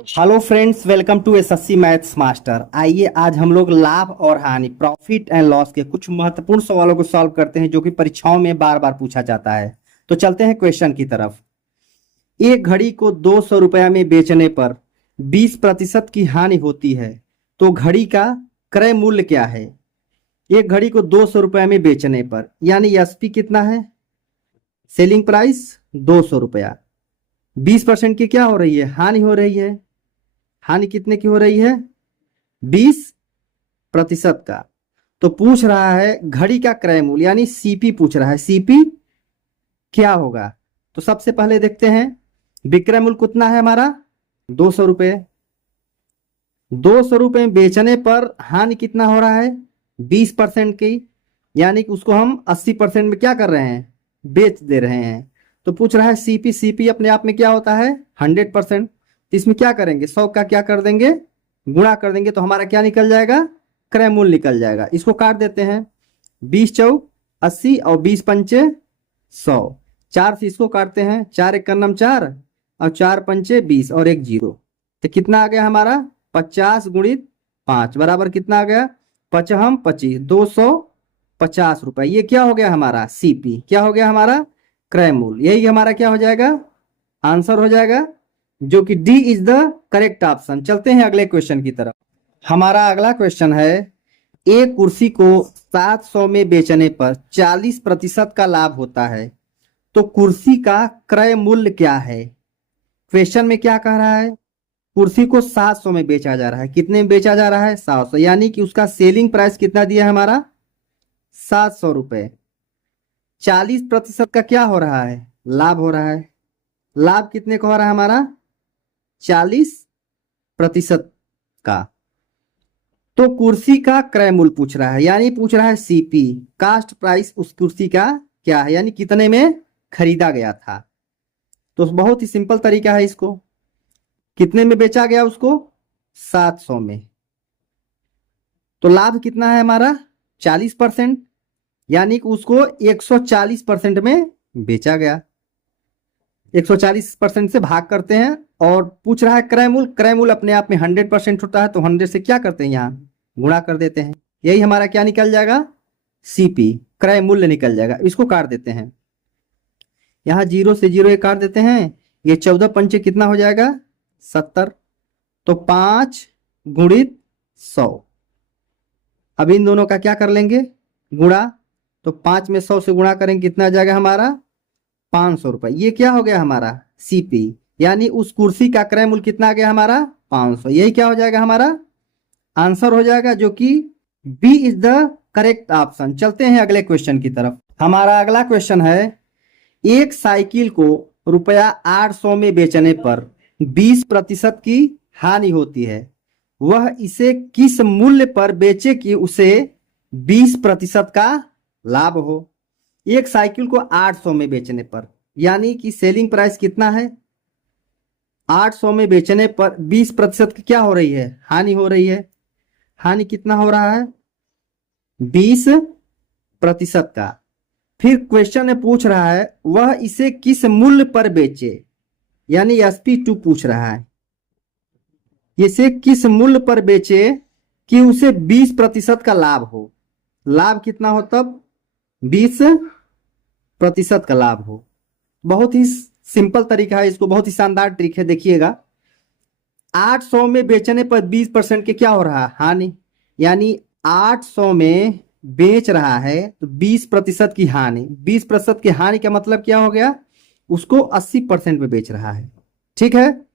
Hello friends, welcome to SSC maths master. आइए आज हम लोग लाभ और हानि, प्रॉफिट एंड लॉस के कुछ महत्वपूर्ण सवालों को सॉल्व करते हैं जो कि परीक्षाओं में बार बार पूछा जाता है। तो चलते हैं क्वेश्चन की तरफ। एक घड़ी को 200 रुपया में बेचने पर 20% की हानि होती है, तो घड़ी का क्रय मूल्य क्या है? एक घड़ी को 200 रुपया में बेचने पर, यानी एसपी कितना है? सेलिंग प्राइस 200 रुपया। 20% की क्या हो रही है? हानि हो रही है। हानि कितने की हो रही है? 20% का। तो पूछ रहा है घड़ी का क्रय मूल्य, यानी सीपी पूछ रहा है। सीपी क्या होगा? तो सबसे पहले देखते हैं विक्रय मूल्य कितना है हमारा? 200 रुपये। 200 रुपये में बेचने पर हानि कितना हो रहा है? 20% की, यानी कि उसको हम 80% में क्या कर रहे हैं? बेच दे रहे हैं। तो पूछ रहा है सीपी। सीपी अपने आप में क्या होता है? 100%। तो इसमें क्या करेंगे? 100 का क्या कर देंगे? गुणा कर देंगे, तो हमारा क्या निकल जाएगा? क्रय मूल्य निकल जाएगा। इसको काट देते हैं। 20 चौक 80 और 20 पंचे 100। 4 से इसको काटते हैं। 4 एक नम 4 और 4 पंचे 20 और एक जीरो। तो कितना आ गया हमारा? 50 × 5 बराबर कितना आ गया? पचहम 25, 250 रुपए। ये क्या हो गया हमारा? सीपी। क्या हो गया हमारा? क्रय मूल्य। यही हमारा क्या हो जाएगा? आंसर हो जाएगा, जो कि D is the correct option. चलते हैं अगले क्वेश्चन की तरफ। हमारा अगला क्वेश्चन है, एक कुर्सी को 700 में बेचने पर 40% का लाभ होता है, तो कुर्सी का क्रय मूल्य क्या है? क्वेश्चन में क्या कह रहा है? कुर्सी को 700 में बेचा जा रहा है। कितने में बेचा जा रहा है? 700, यानी कि उसका सेलिंग प्राइस कितना दिया है हमारा? 700 रुपए। 40% का क्या हो रहा है? लाभ हो रहा है। लाभ कितने का हो रहा है हमारा? 40% का। तो कुर्सी का क्रय मूल्य पूछ रहा है, यानी पूछ रहा है सीपी, कास्ट प्राइस उस कुर्सी का क्या है, यानी कितने में खरीदा गया था। तो बहुत ही सिंपल तरीका है इसको। कितने में बेचा गया उसको? 700 में। तो लाभ कितना है हमारा? 40%, यानी कि उसको 140% में बेचा गया। 140% से भाग करते हैं और पूछ रहा है क्रय मूल्य। क्रय मूल्य अपने आप में 100% होता है, तो 100 से क्या करते हैं? यहाँ गुणा कर देते हैं। यही हमारा क्या निकल जाएगा? सीपी, क्रय मूल्य निकल जाएगा। इसको काट देते हैं। यहाँ 0 से 0 एक काट देते हैं। ये 14 पंचे कितना हो जाएगा? 70। तो 5 × 100। अब इन दोनों का क्या कर लेंगे? गुणा। तो 5 में 100 से गुणा करेंगे, कितना आ जाएगा हमारा? 500 रुपए। ये क्या हो गया हमारा? सीपी, यानी उस कुर्सी का क्रय मूल्य कितना आ गया हमारा? 500। यही क्या हो जाएगा हमारा? आंसर हो जाएगा, जो कि B is the correct option. चलते हैं अगले क्वेश्चन की तरफ। हमारा अगला क्वेश्चन है, एक साइकिल को रुपया 800 में बेचने पर 20% की हानि होती है। वह इसे किस मूल्य पर बेचे कि उसे 20% का लाभ हो? एक साइकिल को 800 में बेचने पर, यानी कि सेलिंग प्राइस कितना है? 800 में बेचने पर 20% की क्या हो रही है? हानि हो रही है। हानि कितना हो रहा है? 20% का। फिर क्वेश्चन में पूछ रहा है वह इसे किस मूल्य पर बेचे, यानी SP2 पूछ रहा है इसे किस मूल्य पर बेचे कि उसे 20% का लाभ हो। लाभ कितना हो तब? 20% का लाभ हो। बहुत ही सिंपल तरीका है, इसको बहुत ही शानदार ट्रिक है, देखिएगा। 800 में बेचने पर 20% के क्या हो रहा है? हानि। यानी 800 में बेच रहा है तो 20% की हानि। 20% की हानि का मतलब क्या हो गया? उसको 80% में बेच रहा है। ठीक है।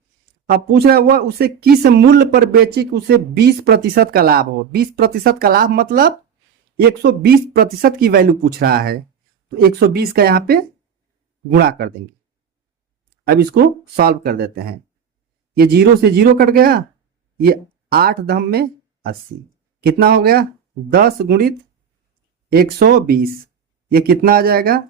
अब पूछ रहा है वह उसे किस मूल्य पर बेचे कि उसे 20% का लाभ हो। 20% का लाभ मतलब 120% की वैल्यू पूछ रहा है, तो 120 का यहाँ पे गुणा कर देंगे। अब इसको सॉल्व कर देते हैं। ये 0 से 0 कट गया। ये 8 × 10 में 80 कितना हो गया? 10 × 120। ये कितना आ जाएगा?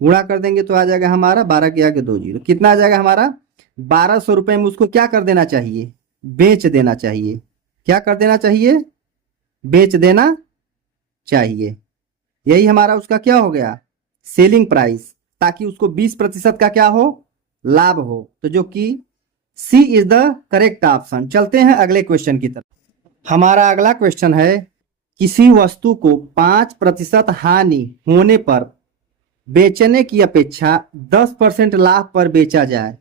गुणा कर देंगे तो आ जाएगा हमारा 12 के आगे 2 जीरो। कितना आ जाएगा हमारा? 1200 रुपए में उसको क्या कर देना चाहिए? बेच देना चाहिए। क्या कर देना चाहिए? बेच देना चाहिए। यही हमारा उसका क्या हो गया? सेलिंग प्राइस, ताकि उसको 20% का क्या हो? लाभ हो। तो जो कि सी इज द करेक्ट ऑप्शन। चलते हैं अगले क्वेश्चन की तरफ। हमारा अगला क्वेश्चन है, किसी वस्तु को 5% हानि होने पर बेचने की अपेक्षा 10% लाभ पर बेचा जाए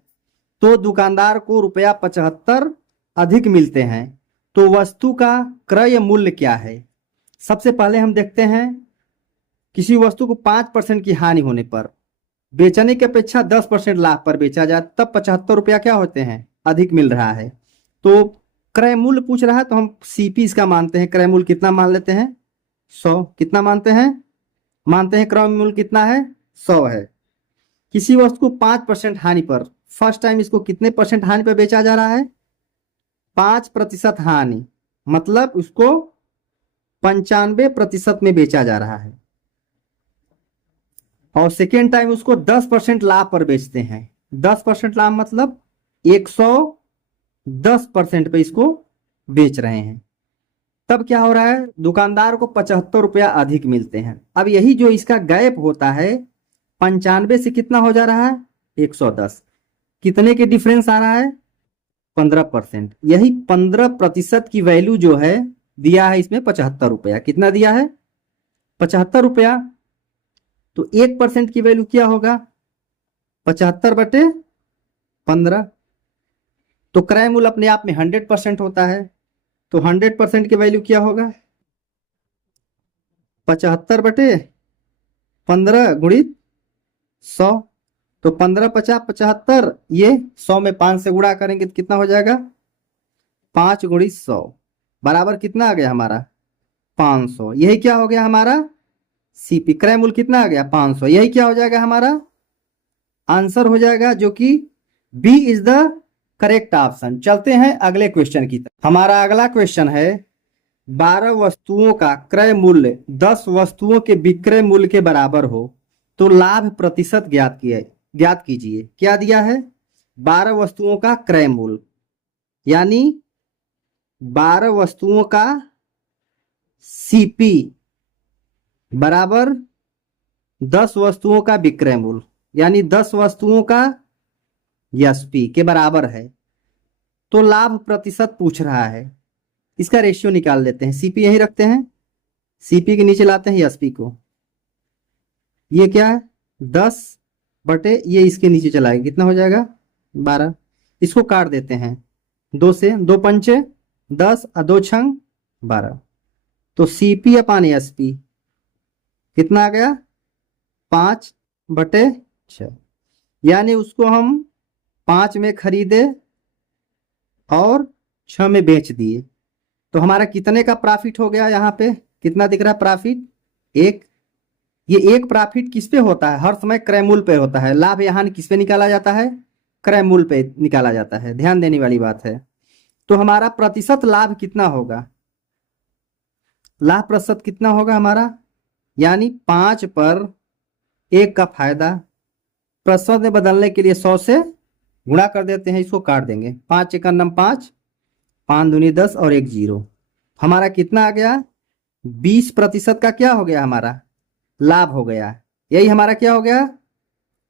तो दुकानदार को ₹75 अधिक मिलते हैं, तो वस्तु का क्रय मूल्य क्या है? सबसे पहले हम देखते हैं, किसी वस्तु को 5% की हानि होने पर बेचने की अपेक्षा 10% लाभ पर बेचा जाए तब ₹75 क्या होते हैं? अधिक मिल रहा है। तो क्रय मूल्य पूछ रहा है तो हम सीपी इसका मानते हैं। क्रय मूल्य कितना मान लेते हैं? 100। कितना मानते हैं? क्रय मूल्य कितना है? 100 है। किसी वस्तु को 5% हानि पर, फर्स्ट टाइम इसको कितने परसेंट हानि पर बेचा जा रहा है? 5% हानि, मतलब उसको 95% में बेचा जा रहा है। और सेकेंड टाइम उसको 10% लाभ पर बेचते हैं। 10% लाभ मतलब 110% पे इसको बेच रहे हैं, तब क्या हो रहा है? दुकानदार को ₹75 अधिक मिलते हैं। अब यही जो इसका गैप होता है 95 से कितना हो जा रहा है? 110। कितने के डिफरेंस आ रहा है? 15%। यही 15% की वैल्यू जो है दिया है इसमें ₹75। कितना दिया है? ₹75। तो 1% की वैल्यू क्या होगा? 75/15। तो क्रय मूल्य अपने आप में 100% होता है, तो 100% की वैल्यू क्या होगा? 75/15 गुणित 100। तो 15×50 = 75। ये 100 में 5 से गुणा करेंगे तो कितना हो जाएगा? 5 × 100 बराबर कितना आ गया हमारा? 500। यही क्या हो गया हमारा? सीपी। क्रय मूल्य कितना आ गया? 500। यही क्या हो जाएगा हमारा? आंसर हो जाएगा, जो कि B is the correct option. चलते हैं अगले क्वेश्चन की तरफ। हमारा अगला क्वेश्चन है, 12 वस्तुओं का क्रय मूल्य 10 वस्तुओं के विक्रय मूल्य के बराबर हो तो लाभ प्रतिशत ज्ञात कीजिए। क्या दिया है? 12 वस्तुओं का क्रय मूल्य, यानी 12 वस्तुओं का सीपी बराबर 10 वस्तुओं का विक्रय मूल्य, यानी 10 वस्तुओं का एसपी के बराबर है। तो लाभ प्रतिशत पूछ रहा है, इसका रेशियो निकाल लेते हैं। सीपी यही रखते हैं, सीपी के नीचे लाते हैं एसपी को। ये क्या है? 10 ये इसके नीचे चलाएगा, कितना हो जाएगा? 12। इसको काट देते हैं 2 से, 2 पंचे 10 और 2 छंग 12। तो सीपी अपान एसपी कितना आ गया? 5/6। यानी उसको हम 5 में खरीदे और 6 में बेच दिए, तो हमारा कितने का प्रॉफिट हो गया? यहाँ पे कितना दिख रहा है प्रॉफिट? 1। ये 1 प्रॉफिट किस पे होता है? हर समय क्रय मूल्य पे होता है। लाभ यहाँ किस पे निकाला जाता है? क्रय मूल्य पे निकाला जाता है। ध्यान देने वाली बात है। तो हमारा प्रतिशत लाभ कितना होगा? लाभ प्रतिशत कितना होगा हमारा? यानी 5 पर 1 का फायदा, प्रतिशत में बदलने के लिए 100 से गुणा कर देते हैं, इसको काट देंगे। 5 × 5, 5 दूनी 10 और 1 0। हमारा कितना आ गया? 20% का क्या हो गया? हमारा लाभ हो गया। यही हमारा क्या हो गया?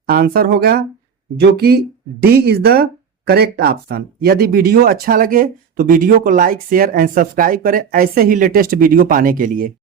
आंसर होगा, जो कि D is the correct option. यदि वीडियो अच्छा लगे तो वीडियो को लाइक, शेयर एंड सब्सक्राइब करें ऐसे ही लेटेस्ट वीडियो पाने के लिए।